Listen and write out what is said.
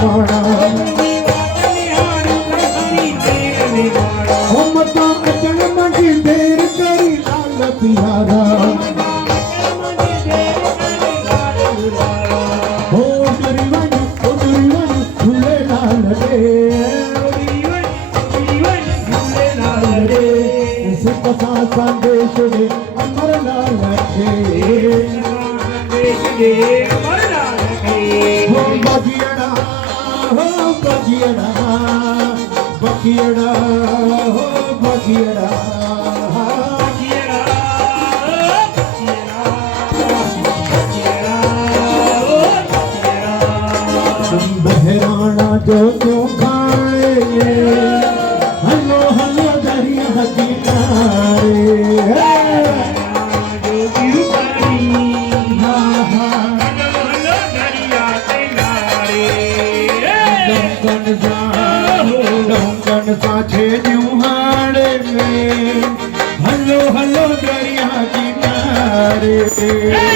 निभाना ओ मता अचन मंडी देर करी लाल प्यारा ओ दुरीवन झूले लाल रे सिख सा संदेश दे अमर लाल हो बगियड़ा हो बगियड़ा हो बगियड़ा बहराना जो क्यों खाए हलो हलो दरिया किनारे डोंगन साछे न्यूहाड़े में हलो हलो दरिया किनारे